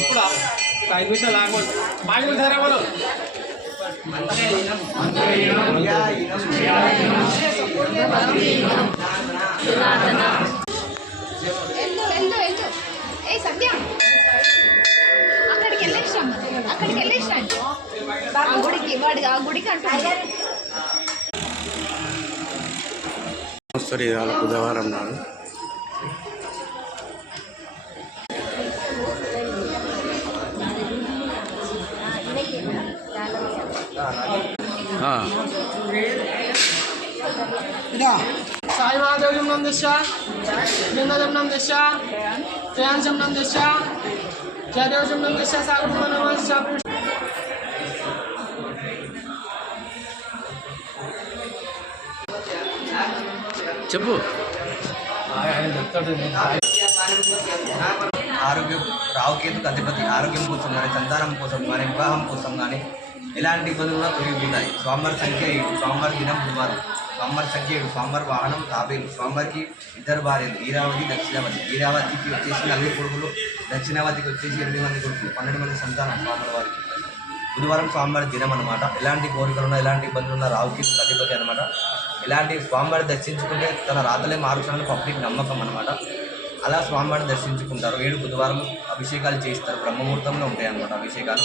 ఇప్పుడు 5 నిమిషాలు ఆగమండి 5 నిమిషాలు మనం అక్కడికి వెళ్ళేసాను ఆ గుడికి ఆ గుడికి అంటారు ఇవాళ బుధవారం నాడు సాయి మహాదేవ్ జమ్నం దిశ బృంద జమ్నం దిశ శ్రేయాన్ జమ్నం దిశ జయదేవ్ జమ్నం దిశ సాగర్ దిశ చెప్పు. ఆరోగ్యం రావుకేతుకు అధిపతి ఆరోగ్యం కోసం కానీ సంతానం కోసం కానీ వివాహం కోసం కానీ ఎలాంటి ఇబ్బందులు కూడా తొలగిపోతాయి. స్వామివారి సంఖ్య 7, స్వామివారి దినం బుధవారం, స్వామివారి సంఖ్య 7, స్వామివారి వాహనం తాబేలు, స్వామివారికి 2 భార్యలు ఈరావతి దక్షిణావతి. ఈరావతికి వచ్చేసి 4 కొడుకులు, దక్షిణావతికి వచ్చేసి 8 మంది కొడుకులు, 12 మంది సంతానం స్వామివారి వారికి. బుధవారం స్వామివారి దినం అనమాట. ఎలాంటి కోరికలున్నా ఎలాంటి ఇబ్బందులు ఉన్నా రావుకేతుకు అధిపతి అనమాట. ఇలాంటి స్వామివారి దర్శించుకుంటే తన రాతలే మారుస్తానని పబ్లిక్ నమ్మకం అనమాట. అలా స్వామివారిని దర్శించుకుంటారు. 7 బుధవారం అభిషేకాలు చేస్తారు. బ్రహ్మముహూర్తంలో ఉంటాయి అన్నమాట అభిషేకాలు.